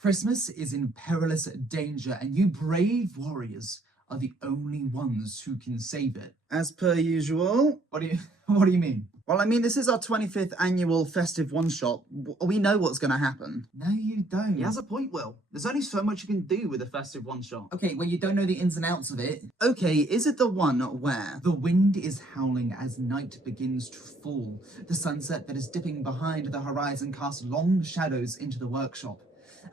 Christmas is in perilous danger, and you brave warriors are the only ones who can save it. As per usual. What do you mean? Well, I mean, this is our 25th annual festive one-shot. We know what's going to happen. No, you don't. He has a point, Will. There's only so much you can do with a festive one-shot. Okay, well, you don't know the ins and outs of it. Okay, is it the one where? The wind is howling as night begins to fall. The sunset that is dipping behind the horizon casts long shadows into the workshop.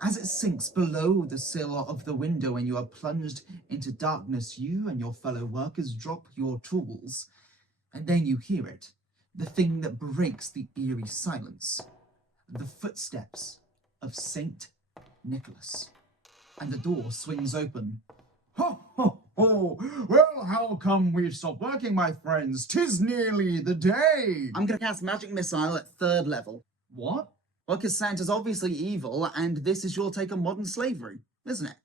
As it sinks below the sill of the window and you are plunged into darkness, you and your fellow workers drop your tools. And then you hear it, the thing that breaks the eerie silence. The footsteps of Saint Nicholas. And the door swings open. Ho, ho, ho! Well, how come we've stopped working, my friends? 'Tis nearly the day! I'm going to cast Magic Missile at 3rd level. What? Well, because Santa's obviously evil, and this is your take on modern slavery, isn't it?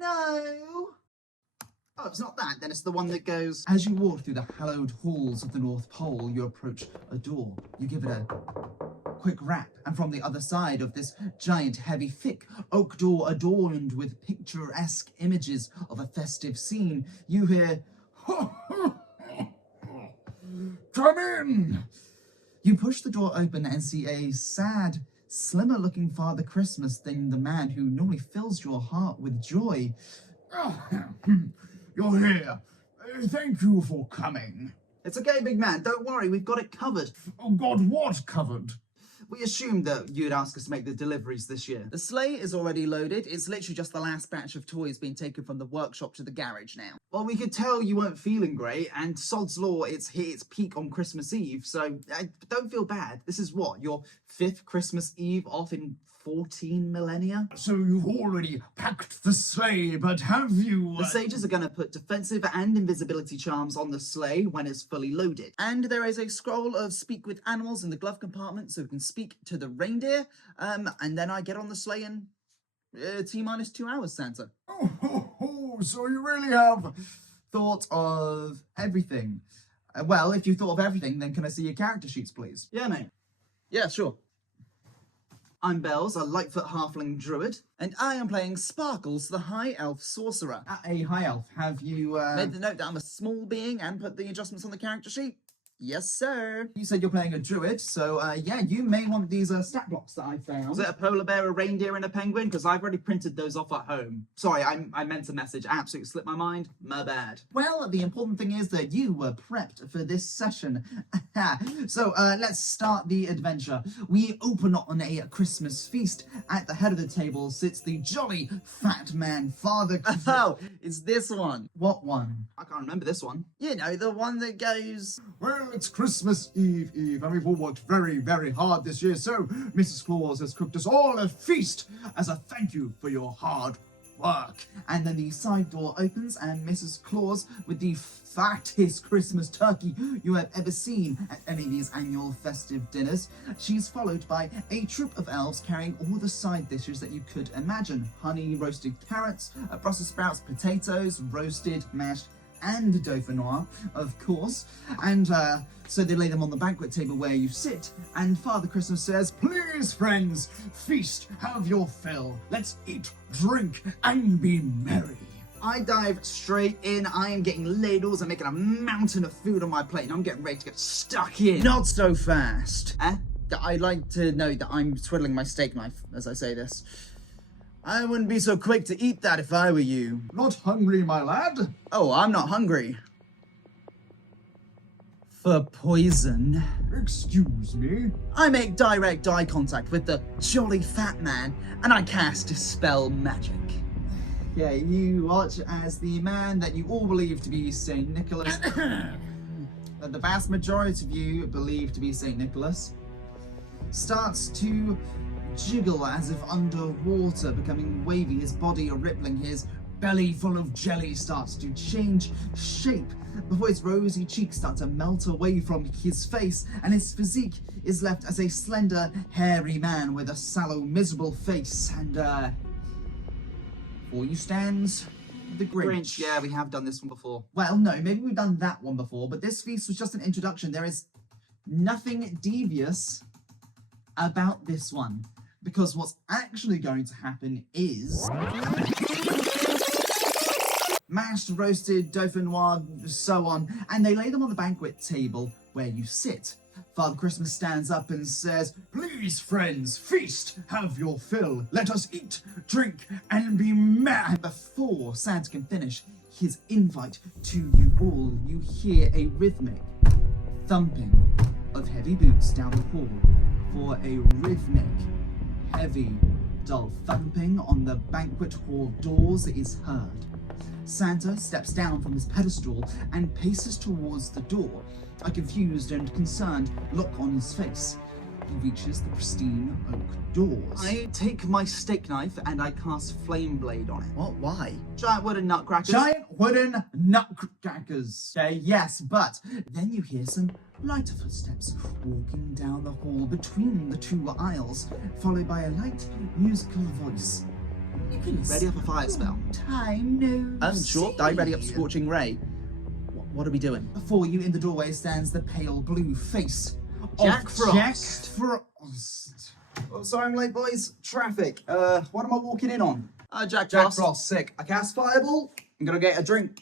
No. Oh, it's not that, then it's the one that goes... As you walk through the hallowed halls of the North Pole, you approach a door. You give it a quick rap, and from the other side of this giant, heavy, thick oak door adorned with picturesque images of a festive scene, you hear, Come in! You push the door open and see a sad, slimmer-looking Father Christmas than the man who normally fills your heart with joy. You're here. Thank you for coming. It's okay, big man. Don't worry, we've got it covered. Oh God, what covered? We assumed that you'd ask us to make the deliveries this year. The sleigh is already loaded. It's literally just the last batch of toys being taken from the workshop to the garage now. Well, we could tell you weren't feeling great, and sod's law, it's hit its peak on Christmas Eve, so don't feel bad. This is what, your 5th Christmas Eve off in 14 millennia? So you've already packed the sleigh, but have you... The sages are going to put defensive and invisibility charms on the sleigh when it's fully loaded. And there is a scroll of speak with animals in the glove compartment so we can speak to the reindeer. And then I get on the sleigh in T-minus 2 hours, Santa. Oh, so you really have... Thought of everything. Well, if you thought of everything, then can I see your character sheets, please? Yeah, mate. Yeah, sure. I'm Bells, a Lightfoot Halfling Druid, and I am playing Sparkles, the High Elf Sorcerer. A high elf, have you, Made the note that I'm a small being and put the adjustments on the character sheet? Yes, sir. You said you're playing a druid, so, yeah, you may want these, stat blocks that I found. Was it a polar bear, a reindeer, and a penguin? Because I've already printed those off at home. Sorry, I meant to message. I absolutely slipped my mind. My bad. Well, the important thing is that you were prepped for this session. So, let's start the adventure. We open on a Christmas feast. At the head of the table sits the jolly fat man, Father... Oh, it's this one. What one? I can't remember this one. You know, the one that goes... Well, it's Christmas Eve, and we've all worked very, very hard this year, so Mrs. Claus has cooked us all a feast as a thank you for your hard work. And then the side door opens and Mrs. Claus, with the fattest Christmas turkey you have ever seen at any of these annual festive dinners, she's followed by a troop of elves carrying all the side dishes that you could imagine. Honey roasted carrots, Brussels sprouts, potatoes, roasted, mashed, and dauphinoise, of course, and so they lay them on the banquet table where you sit, and Father Christmas says, Please, friends, feast, have your fill. Let's eat, drink, and be merry. I dive straight in. I am getting ladles. I'm making a mountain of food on my plate, and I'm getting ready to get stuck in. Not so fast. I'd like to note that I'm twiddling my steak knife as I say this. I wouldn't be so quick to eat that if I were you. Not hungry, my lad? Oh, I'm not hungry. For poison. Excuse me? I make direct eye contact with the jolly fat man, and I cast Dispel Magic. yeah, you watch as the man that you all believe to be Saint Nicholas, that the vast majority of you believe to be Saint Nicholas, starts to jiggle as if underwater, becoming wavy, his body rippling, his belly full of jelly starts to change shape before his rosy cheeks start to melt away from his face, and his physique is left as a slender, hairy man with a sallow, miserable face, and before you stands the Grinch. Yeah, we have done this one before. Well, no, maybe we've done that one before, but this feast was just an introduction. There is nothing devious about this one. Because what's actually going to happen is mashed, roasted, dauphinoise, so on, and they lay them on the banquet table where you sit. Father Christmas stands up and says, Please, friends, feast, have your fill. Let us eat, drink, and be merry. before Santa can finish his invite to you all, you hear a rhythmic thumping of heavy boots down the hall, for a rhythmic, heavy, dull thumping on the banquet hall doors is heard. Santa steps down from his pedestal and paces towards the door, a confused and concerned look on his face. He reaches the pristine oak doors. I take my steak knife and I cast Flame Blade on it. What? Why? Giant wooden nutcrackers. Giant wooden nutcrackers. Yes, but then you hear some lighter footsteps walking down the hall between the two aisles, followed by a light musical voice. Nicholas, Ready up a fire spell. time no Sure. see. I ready up Scorching Ray. What are we doing? Before you in the doorway stands the pale blue face Jack of Frost. Jack Frost. Oh, sorry I'm late, boys. Traffic. What am I walking in on? Jack Jack Frost. Frost, sick. I cast Fireball. I'm gonna get a drink.